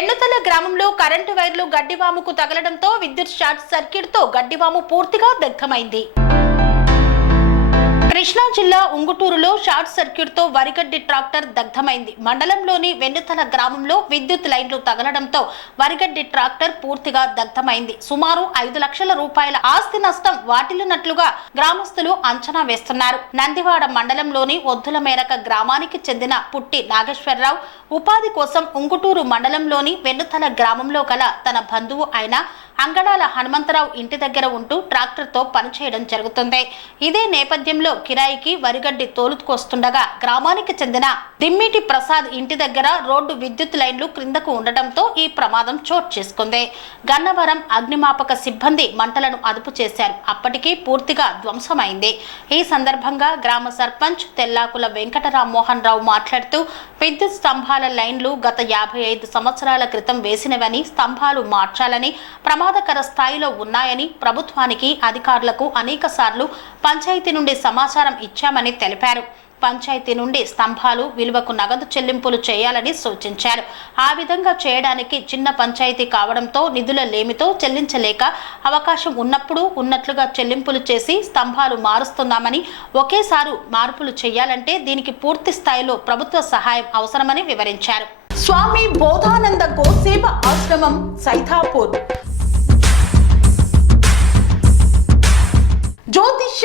వెన్నుతల గ్రామంలో కరెంటు వైర్లు గడ్డివాముకు తగలడంతో విద్యుత్ షార్ట్ సర్క్యూట్తో గడ్డివాము పూర్తిగా దగ్ధమైంది కృష్ణా జిల్లా ఉంగుటూరులో షార్ట్ సర్క్యూట్తో వరిగడ్డి ట్రాక్టర్ దగ్ధమైంది. మండలంలోని వెన్నుతల గ్రామంలో విద్యుత్ లైన్లు తగలడంతో వరిగడ్డి ట్రాక్టర్ పూర్తిగా దగ్ధమైంది. సుమారు ఐదు లక్షల రూపాయల ఆస్తి నష్టం వాటిల్లినట్లుగా గ్రామస్తులు అంచనా వేస్తున్నారు. నందివాడ మండలంలోని ఒద్దుల మేరక గ్రామానికి చెందిన పుట్టి నాగేశ్వరరావు ఉపాధి కోసం ఉంగుటూరు మండలంలోని వెన్నుతల గ్రామంలో గల తన బంధువు అయిన అంగడాల హనుమంతరావు ఇంటి దగ్గర ఉంటూ ట్రాక్టర్తో పనిచేయడం జరుగుతుంది. ఇదే నేపథ్యంలో కిరాయికి వరిగడ్డి తోలుకొస్తుండగా గ్రామానికి చెందిన దిమ్మిటి ప్రసాద్ ఇంటి దగ్గర రోడ్డు విద్యుత్ లైన్లు క్రిందకు ఉండటంతో ఈ ప్రమాదం చోటు చేసుకుంది. గన్నవరం అగ్నిమాపక సిబ్బంది మంటలను అదుపు చేశారు. అప్పటికి పూర్తిగా ధ్వంసమైంది. ఈ సందర్భంగా గ్రామ సర్పంచ్ తెల్లాకుల వెంకటరామ్మోహన్ రావు మాట్లాడుతూ విద్యుత్ స్తంభాల లైన్లు గత యాభై ఐదు సంవత్సరాల క్రితం వేసినవని స్తంభాలు మార్చాలని ప్రమాదకర స్థాయిలో ఉన్నాయని ప్రభుత్వానికి అధికారులకు అనేకసార్లు పంచాయతీ నుండి సమాచారం ఇచ్చామని తెలిపారు. పంచాయతీ నుండి స్తంభాలు విలువకు నగదు చెల్లింపులు చేయాలని సూచించారు. ఆ విధంగా చేయడానికి చిన్న పంచాయతీ కావడంతో నిధుల లేమితో చెల్లించలేక అవకాశం ఉన్నప్పుడు ఉన్నట్లుగా చెల్లింపులు చేసి స్తంభాలు మారుస్తున్నామని ఒకేసారి మార్పులు చేయాలంటే దీనికి పూర్తి స్థాయిలో ప్రభుత్వ సహాయం అవసరమని వివరించారు. స్వామి బోధానంద గోసేవ ఆశ్రమం సైథాపూర్